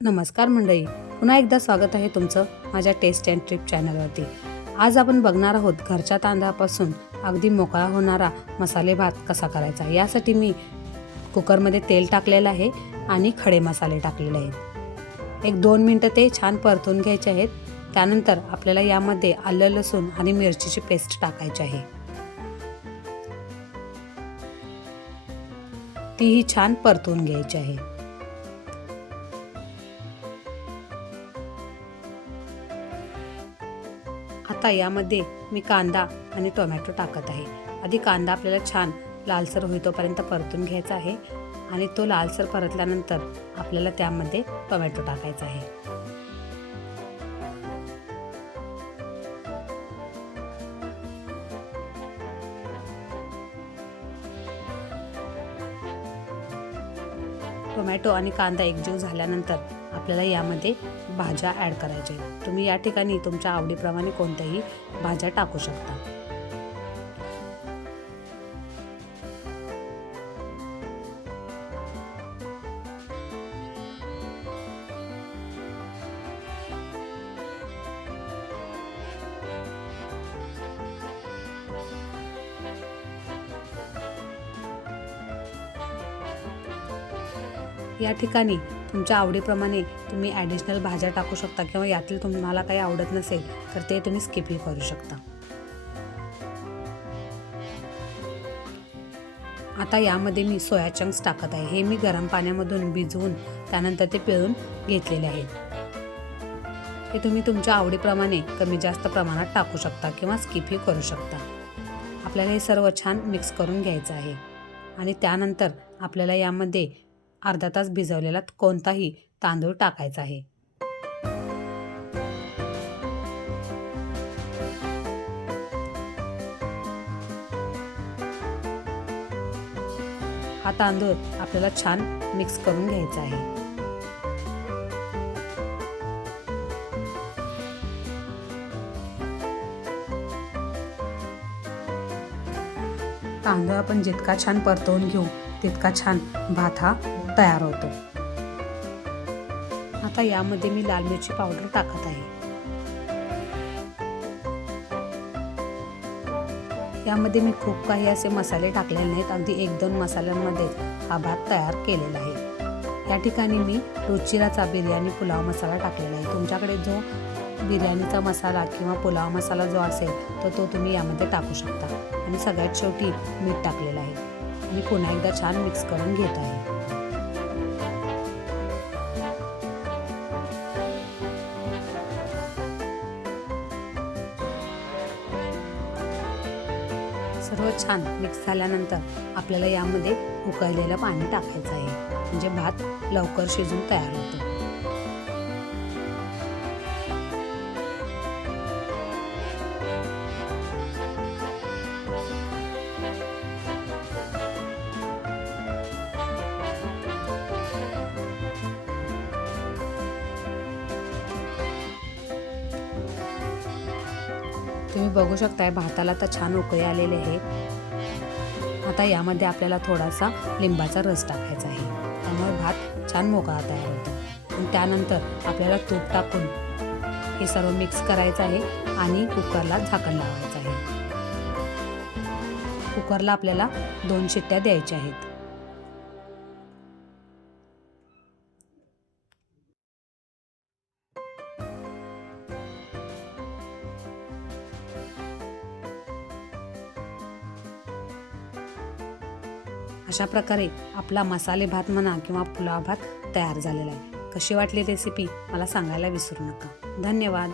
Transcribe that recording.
नमस्कार मंडळी. पुन्हा एकदा स्वागत आहे तुमचं माझ्या टेस्ट अँड ट्रिप चॅनलवरती आज आपण बघणार आहोत घरच्या तांदळापासून अगदी मोकळा होणारा मसाले भात कसा करायचा? यासाठी मी कुकरमध्ये तेल टाकलेलं आहे आणि खडे मसाले टाकलेले आहेत. एक दोन मिनटं ते छान परतून घ्यायचे आहेत. त्यानंतर आपल्याला यामध्ये आलं लसूण आणि मिरचीची पेस्ट टाकायची आहे. तीही छान परतून घ्यायची आहे. आता यामध्ये मी कांदा आणि टोमॅटो टाकत आहे. आधी कांदा आपल्याला छान लालसर होईतोपर्यंत परतून घ्यायचा आहे आणि तो लालसर परतल्यानंतर आपल्याला त्यामध्ये टोमॅटो टाकायचा आहे. टोमॅटो आणि कांदा एकजीव झाल्यानंतर आपल्याला यामध्ये भाज्या ॲड करायच्या आहेत. तुम्ही या ठिकाणी तुमच्या आवडीप्रमाणे कोणत्याही भाज्या टाकू शकता. या ठिकाणी तुमच्या आवडीप्रमाणे तुम्ही ॲडिशनल भाज्या टाकू शकता किंवा यातील तुम्हाला काही आवडत नसेल तर ते तुम्ही स्किपही करू शकता. आता यामध्ये मी सोया चंक्स टाकत आहे. हे मी गरम पाण्यामधून भिजवून त्यानंतर ते पिळून घेतलेले आहेत हे तुम्ही तुमच्या आवडीप्रमाणे कमी जास्त प्रमाणात टाकू शकता किंवा स्किपही करू शकता. आपल्याला हे सर्व छान मिक्स करून घ्यायचं आहे. आणि त्यानंतर आपल्याला यामध्ये अर्धा तास भिजवलेला कोणताही तांदूळ टाकायचा आहे. हा तांदूळ आपल्याला छान मिक्स करून घ्यायचा आहे. तांदूळ आपण जितका छान परतवून घेऊ तितका छान भात हा तयार होतो. आता यामध्ये मी लाल मिरची पावडर टाकत आहे. यामध्ये मी खूप काही असे मसाले टाकलेले नाहीत अगदी एक दोन मसाल्यांमध्ये हा भात तयार केलेला आहे. या ठिकाणी मी रुचिराचा बिर्याणी पुलाव मसाला टाकलेला आहे. तुमच्याकडे जो बिर्याणीचा मसाला किंवा पुलाव मसाला जो असेल तर तो तुम्ही यामध्ये टाकू शकता. आणि सगळ्यात शेवटी मीठ टाकलेलं आहे. मी पुन्हा एकदा छान मिक्स करून घेत आहे. सर्व छान मिक्स झाल्यानंतर आपल्याला यामध्ये उकळलेलं पाणी टाकायचं आहे. म्हणजे भात लवकर शिजून तयार होतो. तुम्ही बघू शकताय भाताला तर छान उकळी आलेले आहे. आता यामध्ये आपल्याला थोडासा लिंबाचा रस टाकायचा आहे. त्यामुळे भात छान मोकळा तयार होतो. आणि त्यानंतर आपल्याला तूप टाकून हे सर्व मिक्स करायचं आहे आणि कुकरला झाकण लावायचं आहे. कुकरला आपल्याला दोन शिट्ट्या द्यायच्या आहेत. अशा प्रकारे आपला मसाले भात म्हणा किंवा पुलाव भात तयार झालेला आहे. कशी वाटली रेसिपी मला सांगायला विसरू नका. धन्यवाद.